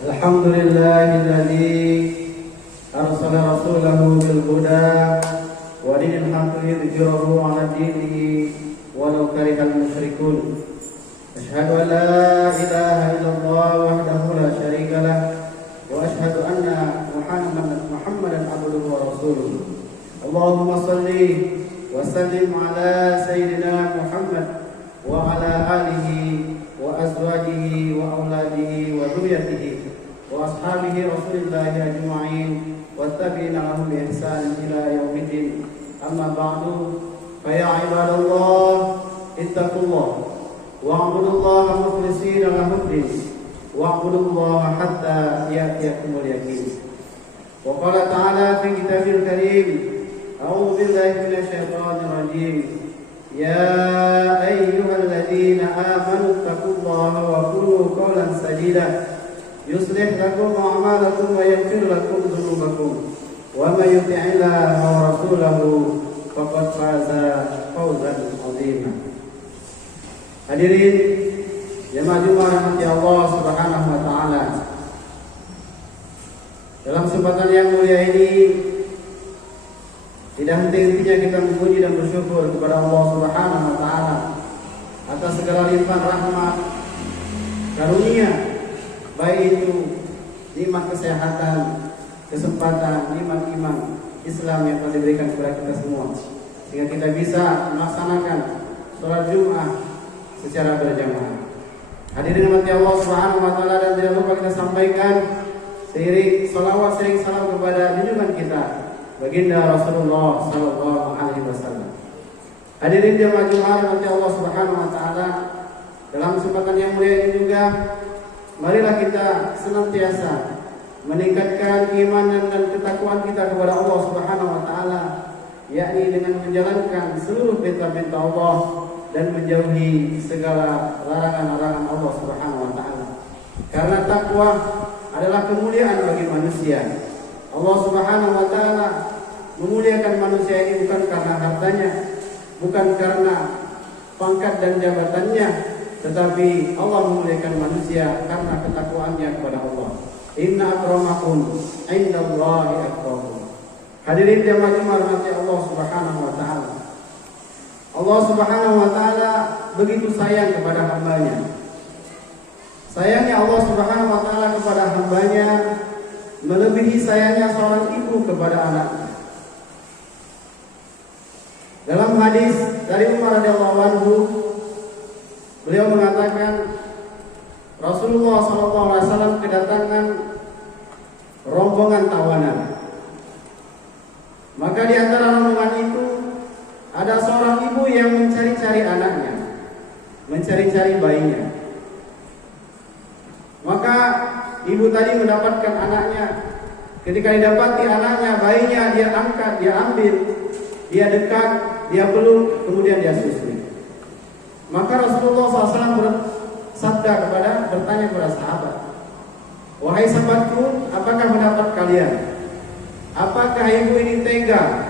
الحمد لله الذي أرسل رسوله بالهدى ودين الحق ليظهره على دينه ولو كره المشركون. أشهد أن لا إله إلا الله وحده لا شريك له وأشهد أن محمدا عبده ورسوله. اللهم صل وسلم على سيدنا محمد وعلى آله وأزواجه وأولاده وذريته وأصحابه رسول الله أجمعين والتابعين لهم بإحسان إلى يوم الدين. أما بعد فيا عباد الله اتقوا الله واعبدوا الله مخلصين له الدين واعبدوا الله حتى يأتيكم اليقين. وقال تعالى في كتابه الكريم: أعوذ بالله من الشيطان الرجيم. يا أيها الذين آمنوا اتقوا الله وقولوا قولا سديدا يصلح لكم أعمالكم ويغفر لكم ذنوبكم ومن يطع الله ورسوله فقد فاز فوزا عظيما. Hadirin jemaah Jumat rahmati Allah Subhanahu wa taala. Dalam kesempatan yang mulia ini tidak henti-hentinya kita memuji dan bersyukur kepada Allah Subhanahu wa taala atas segala limpahan rahmat karunia, baik itu nikmat kesehatan, kesempatan, nikmat iman Islam yang telah diberikan kepada kita semua, sehingga kita bisa melaksanakan sholat Jumat secara berjamaah. Hadirin rahmati Allah Subhanahu wa taala, dan tidak lupa kita sampaikan seiring salawat, seiring salam kepada junjungan kita baginda Rasulullah sallallahu alaihi wasallam. Hadirin jemaah Jumat rahmati Allah Subhanahu wa taala, dalam kesempatan yang mulia ini juga marilah kita senantiasa meningkatkan keimanan dan ketakwaan kita kepada Allah Subhanahu wa taala, yakni dengan menjalankan seluruh perintah-perintah Allah dan menjauhi segala larangan-larangan Allah Subhanahu wa taala. Karena takwa adalah kemuliaan bagi manusia. Allah Subhanahu wa taala memuliakan manusia ini bukan karena hartanya, bukan karena pangkat dan jabatannya, tetapi Allah memuliakan manusia karena ketakwaannya kepada Allah. Inna akramakum indallahi atqakum. Hadirin jemaah rahmati Allah Subhanahu wa taala. Allah Subhanahu wa taala begitu sayang kepada hambanya. Sayangnya Allah Subhanahu wa taala kepada hambanya melebihi sayangnya seorang ibu kepada anaknya. Dalam hadis dari Umar radhiyallahu anhu, beliau mengatakan Rasulullah SAW kedatangan rombongan tawanan. Maka di antara rombongan itu ada seorang ibu yang mencari-cari anaknya, mencari-cari bayinya. Maka ibu tadi mendapatkan anaknya. Ketika didapati anaknya, bayinya, dia angkat, dia ambil, dia dekat, dia peluk, kemudian dia susui. Maka Rasulullah SAW bertanya kepada sahabat, "Wahai sahabatku, apakah pendapat kalian? Apakah ibu ini tega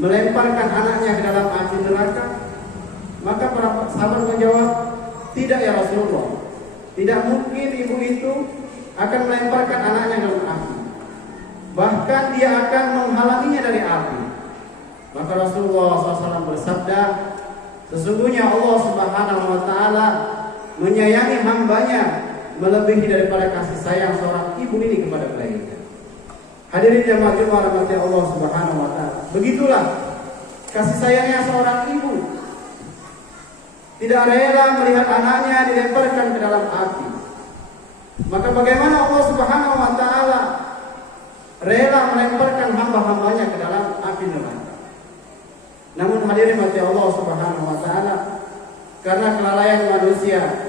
melemparkan anaknya ke dalam api neraka?" Maka para sahabat menjawab, "Tidak ya Rasulullah. Tidak mungkin ibu itu akan melemparkan anaknya ke dalam api. Bahkan dia akan menghalanginya dari api." Maka Rasulullah SAW bersabda, "Sesungguhnya Allah Subhanahu wa taala menyayangi hambanya melebihi daripada kasih sayang seorang ibu ini kepada bayinya." Hadirin jemaah Jumat rahmati Allah Subhanahu wa taala. Begitulah kasih sayangnya seorang ibu. Tidak rela melihat anaknya dilemparkan ke dalam api. Maka bagaimana Allah Subhanahu wa taala rela melemparkan hamba-hambanya ke dalam api neraka? Namun hadirin mati Allah Subhanahu wa taala, karena kelalaian manusia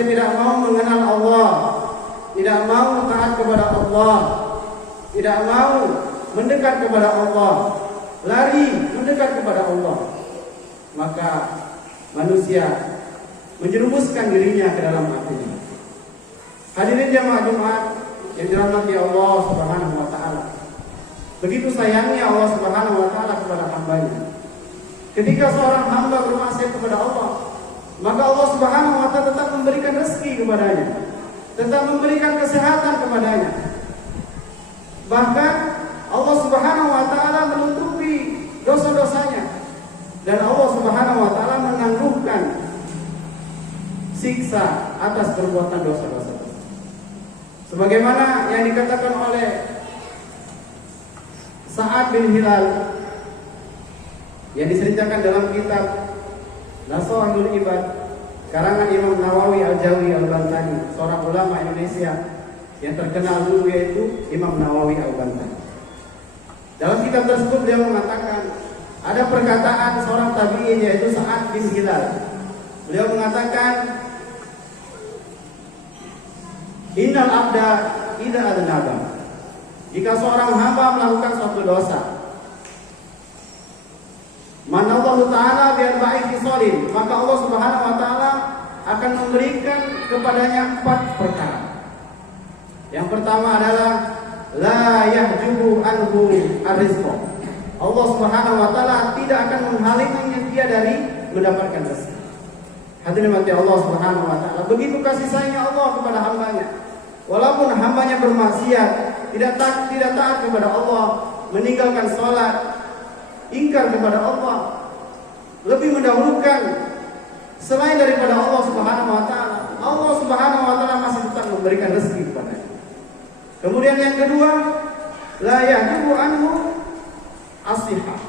tidak mau mengenal Allah, tidak mau taat kepada Allah, tidak mau mendekat kepada Allah, lari mendekat kepada Allah. Maka manusia menjerumuskan dirinya ke dalam api. Hadirin jemaah Jumat yang dirahmati Allah Subhanahu wa taala. Begitu sayangnya Allah Subhanahu wa taala kepada hambanya. Ketika seorang hamba bermaksiat kepada Allah, maka Allah Subhanahu wa taala tetap memberikan rezeki kepadanya, tetap memberikan kesehatan kepadanya. Bahkan Allah Subhanahu wa taala menutupi dosa-dosanya dan Allah Subhanahu wa taala menangguhkan siksa atas perbuatan dosa-dosa. Sebagaimana yang dikatakan oleh Sa'ad bin Hilal yang diceritakan dalam kitab Nasaihul Ibad karangan Imam Nawawi Al-Jawi Al-Bantani, seorang ulama Indonesia yang terkenal dulu, yaitu Imam Nawawi Al-Bantani. Dalam kitab tersebut beliau mengatakan ada perkataan seorang tabi'in yaitu Sa'ad bin Hilal. Beliau mengatakan, innal abda idza adnaba, jika seorang hamba melakukan suatu dosa, manallahu ta'ala bi arba'i khisalin, maka Allah Subhanahu wa taala akan memberikan kepadanya 4 perkara. Yang pertama adalah la yahjubu anhu ar-rizqa. Allah Subhanahu wa taala tidak akan menghalangi dia dari mendapatkan rezeki. Hadirin mati Allah Subhanahu wa taala, begitu kasih sayangnya Allah kepada hambanya. Walaupun hambanya bermaksiat, tidak taat kepada Allah, meninggalkan salat, ingkar kepada Allah, lebih mendahulukan selain daripada Allah Subhanahu wa taala, Allah Subhanahu wa taala masih tetap memberikan rezeki kepadanya. Kemudian yang kedua, la yahjubu anhu as-sihah.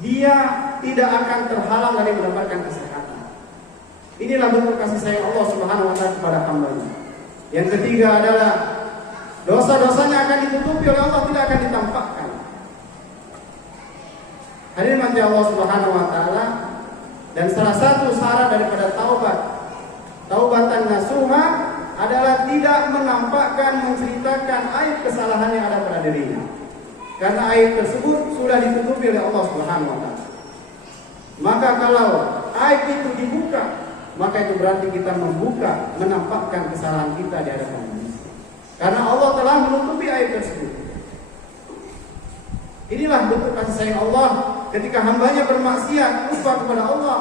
Dia tidak akan terhalang dari mendapatkan kesehatan. Inilah bentuk kasih sayang Allah Subhanahu wa taala kepada hambanya. Yang ketiga adalah dosa-dosanya akan ditutupi oleh Allah, tidak akan ditampakkan. Hadirin mati Allah Subhanahu wa taala, dan salah satu syarat daripada taubatan nasuha adalah tidak menampakkan, menceritakan aib kesalahan yang ada pada dirinya. Karena aib tersebut sudah ditutupi oleh Allah Subhanahu wa taala. Maka kalau aib itu dibuka, maka itu berarti kita membuka, menampakkan kesalahan kita di hadapan manusia. Karena Allah telah menutupi aib tersebut. Inilah bentuk kasih sayang Allah ketika hambanya bermaksiat, lupa kepada Allah,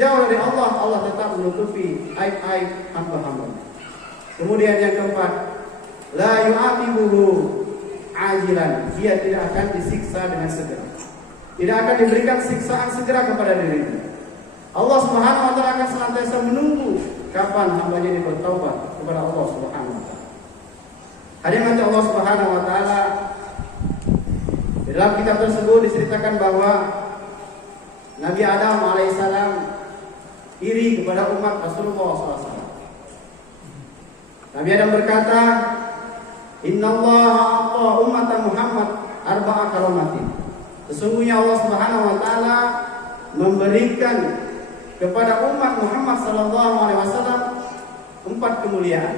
jauh dari Allah, Allah tetap menutupi aib-aib hamba-hambanya. Kemudian yang keempat, la yu'aqibuhu ajilan, dia tidak akan disiksa dengan segera. Tidak akan diberikan siksaan segera kepada dirinya. Allah Subhanahu wa taala akan senantiasa menunggu kapan hambanya ini bertaubat kepada Allah Subhanahu wa taala. Hadirin Allah Subhanahu wa taala, di dalam kitab tersebut diceritakan bahwa Nabi Adam alaihissalam iri kepada umat Rasulullah SAW. Nabi Adam berkata, Innallaha a'ta ummata Muhammad arba'a karamatin. Sesungguhnya Allah Subhanahu wa taala memberikan kepada umat Muhammad sallallahu alaihi wasallam 4 kemuliaan.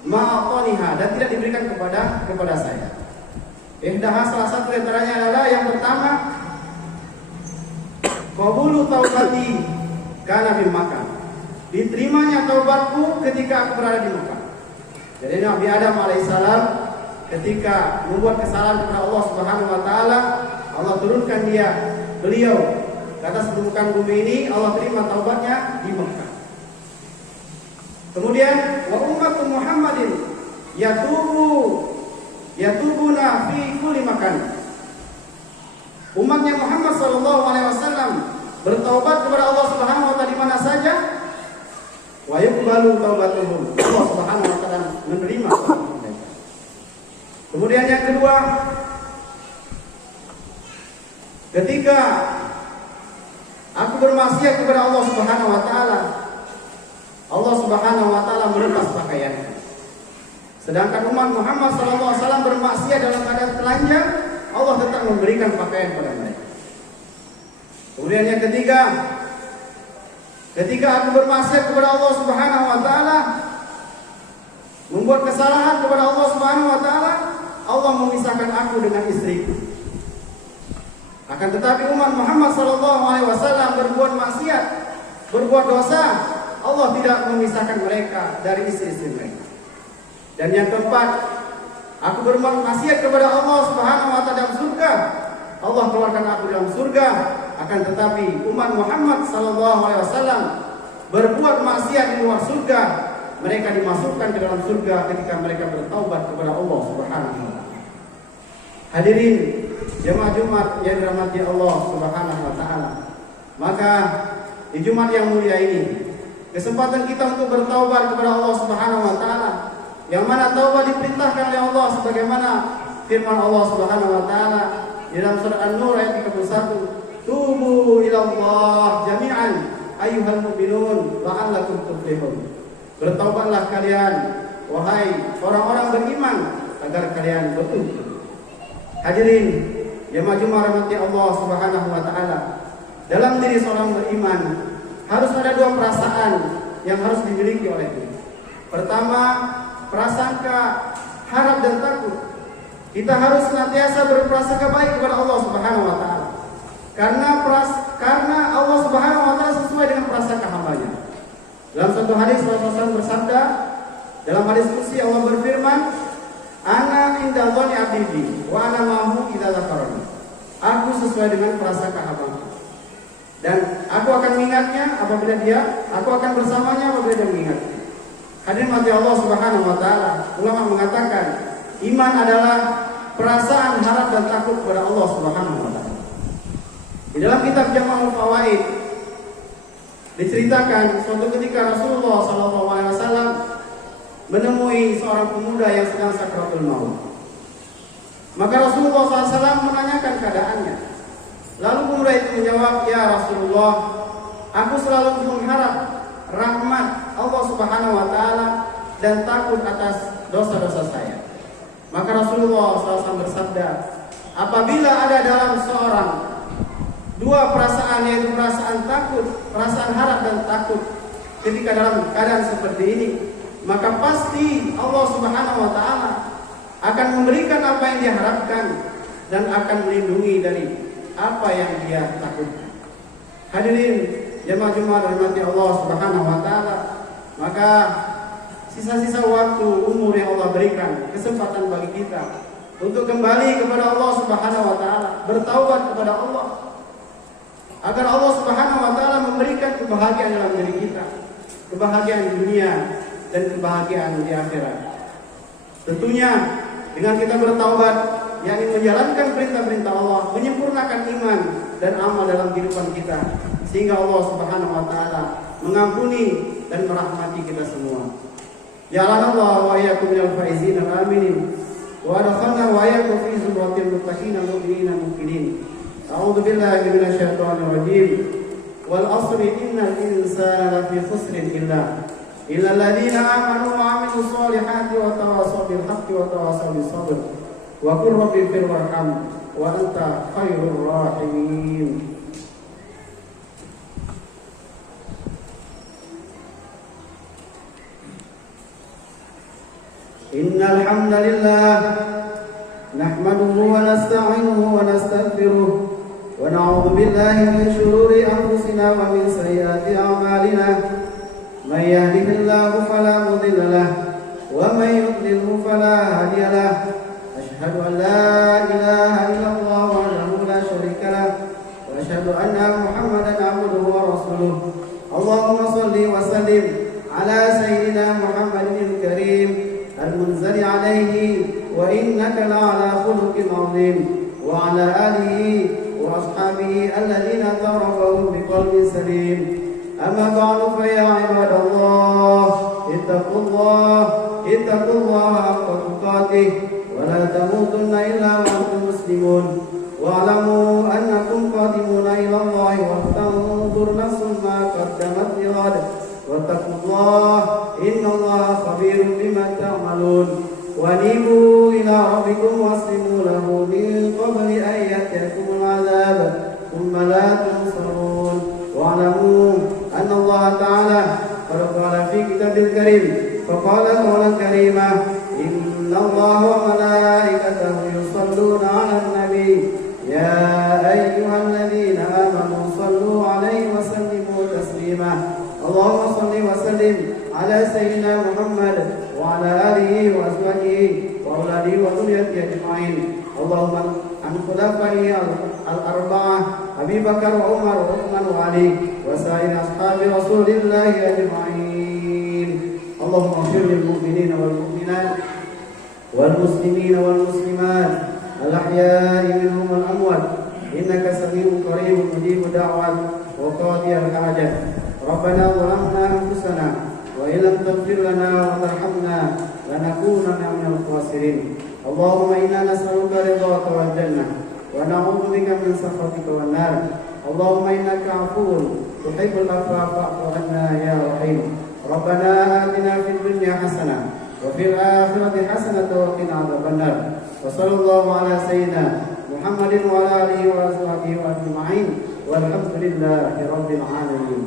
Ma'ataniha, dan tidak diberikan kepada saya. Ihdaha, salah satu di antaranya adalah yang pertama, qabulu taubati kana bil Makkah. Diterimanya taubatku ketika aku berada di Mekah. Jadi Nabi Adam alaihissalam ketika membuat kesalahan kepada Allah Subhanahu wa taala, Allah turunkan beliau ke atas permukaan bumi ini, Allah terima taubatnya di Mekah. Kemudian wa ummatu Muhammadin yatubuna fi kulli makan. Umatnya Muhammad sallallahu alaihi wasallam bertaubat kepada Allah Subhanahu wa taala di mana saja. Wa yuqbalu taubatuhum. Allah Subhanahu wa taala menerima taubat mereka. Kemudian yang kedua, ketika aku bermaksiat kepada Allah Subhanahu wa taala, Allah Subhanahu wa taala melepas pakaiannya. Sedangkan umat Muhammad sallallahu alaihi wasallam bermaksiat dalam keadaan telanjang, Allah tetap memberikan pakaian kepada mereka. Kemudian yang ketiga, ketika aku bermaksiat kepada Allah Subhanahu wa taala, membuat kesalahan kepada Allah Subhanahu wa taala, Allah memisahkan aku dengan istriku. Akan tetapi umat Muhammad sallallahu alaihi wasallam berbuat maksiat, berbuat dosa, Allah tidak memisahkan mereka dari istri-istri mereka. Dan yang keempat, aku berbuat maksiat kepada Allah Subhanahu wa taala dalam surga, Allah keluarkan aku dalam surga. Akan tetapi umat Muhammad sallallahu alaihi wasallam berbuat maksiat di luar surga, mereka dimasukkan ke dalam surga ketika mereka bertaubat kepada Allah Subhanahu wa taala. Hadirin jemaah Jumat yang dirahmati Allah Subhanahu wa taala. Maka di Jumat yang mulia ini, kesempatan kita untuk bertaubat kepada Allah Subhanahu wa taala, yang mana taubat diperintahkan oleh Allah sebagaimana firman Allah Subhanahu wa taala di dalam surah An-Nur ayat 31, "Tubu ila Allah jami'an ayyuhal mu'minun la'allakum tuflihun." Bertaubatlah kalian wahai orang-orang beriman agar kalian beruntung. Hadirin jemaah Jumat rahmati Allah Subhanahu wa taala. Dalam diri seorang beriman harus ada dua perasaan yang harus dimiliki olehnya. Pertama, prasangka harap dan takut. Kita harus senantiasa berprasangka baik kepada Allah Subhanahu wa taala. Karena Allah Subhanahu wa taala sesuai dengan prasangka hamba-Nya. Dalam satu hadis Rasulullah bersabda, dalam hadis qudsi Allah berfirman, "Ana inda dzanni 'abdi wa ana ma'ahu idza dzakarani." Aku sesuai dengan prasangka hamba-Ku. Dan aku akan mengingatnya apabila aku akan bersamanya apabila dia mengingatnya. Hadirin mati Allah Subhanahu wa taala, ulama mengatakan iman adalah perasaan harap dan takut kepada Allah Subhanahu wa taala. Di dalam kitab Jama'ul Fawaid diceritakan suatu ketika Rasulullah SAW menemui seorang pemuda yang sedang sakratul maut. Maka Rasulullah SAW menanyakan keadaannya. Lalu pemuda itu menjawab, "Ya Rasulullah, aku selalu mengharap rahmat Allah Subhanahu wa taala dan takut atas dosa-dosa saya." Maka Rasulullah SAW bersabda, apabila ada dalam seorang dua perasaan, yaitu perasaan takut, perasaan harap dan takut, ketika dalam keadaan seperti ini, maka pasti Allah Subhanahu wa taala akan memberikan apa yang dia harapkan dan akan melindungi dari apa yang dia takutkan. Hadirin jemaah Jumat rahmati Allah Subhanahu wa taala, maka sisa-sisa waktu umur yang Allah berikan, kesempatan bagi kita untuk kembali kepada Allah Subhanahu wa taala, bertaubat kepada Allah, agar Allah Subhanahu wa taala memberikan kebahagiaan dalam diri kita, kebahagiaan di dunia dan kebahagiaan di akhirat. Tentunya dengan kita bertaubat, yakni menjalankan perintah-perintah Allah, menyempurnakan iman dan amal dalam kehidupan kita, sehingga Allah Subhanahu wa taala mengampuni dan merahmati kita semua. Ya Allah wa iyyakum minal faizin al-aminin wa adkhalna wa iyyakum fi zumratil muttaqin al-mu'minin al-muqinin. A'udzu billahi minasy syaithanir rajim. Wal 'ashri innal insana lafi khusrin illa alladziina aamanu wa 'amilus shalihati wa tawassaw bil haqqi wa tawassaw bis sabr. Wa qur rabbi fir warham wa anta khairur rahimin. Innal hamdalillah nahmaduhu wa nasta'inuhu wa nastaghfiruh wa na'udzu billahi min shururi anfusina wa min sayyiati a'malina. May yahdihillahu fala mudilla lahu wa may yudlilhu fala hadiya lahu. Asyhadu an la ilaha illallah wahdahu la syarika lahu wa asyhadu anna Muhammadan 'abduhu wa rasuluh. Allahumma shalli wa sallim ala sayyidina Muhammadin karim al-munzali alayhi wa innaka la'ala khuluqin 'azim wa ala alihi wa ashabihi alladhina tarafu biqalbin salim. Amma ba'du fa ya ibadallah ittaqullaha haqqa tuqatih wa la tamutunna illa wa antum muslimun wa alamu annakum qadimuna ila Allah wa tanzur nafsun ma qaddamat lighad wattaqullaha innallaha khabirun bima ta'malun wa anibu ila rabbikum waslimu lahu min qabli an ya'tiyakumul 'adzab thumma la tunsarun wa alamu anna Allah ta'ala qad qala fi kitabil karim faqala qawlan karima inna Allaha wa malaikatahu yusalluna 'alan nabi ya ayyuhalladzina amanu sallu 'alaihi wa sallimu taslima. Allahumma salli wa sallim ala sayyidina Muhammad wa ala alihi wa azwajihi wa auladihi wa dhurriyyatihi ajma'in. Allahumma an khulafaihi al-arba'ah Abi Bakar wa Umar wa Uthman wa Ali wa sa'ir ashab وأصحاب رسول الله أجمعين. اللهم اغفر للمؤمنين والمؤمنات والمسلمين والمسلمات الأحياء منهم والأموات إنك سميع قريب مجيب دعوات وقاضي الحاجات. ربنا ظلمنا أنفسنا وإن لم تغفر لنا وترحمنا لنكونن من الخاسرين. اللهم إنا نسألك رضاك والجنة ونعوذ بك من سخطك والنار. اللهم إنك عفو تحب العفو فاعف عنا يا رحيم. ربنا آتنا في الدنيا حسنة وفي الآخرة حسنة وقنا عذاب النار. وصلى الله على سيدنا محمد وعلى آله وأصحابه أجمعين والحمد لله رب العالمين.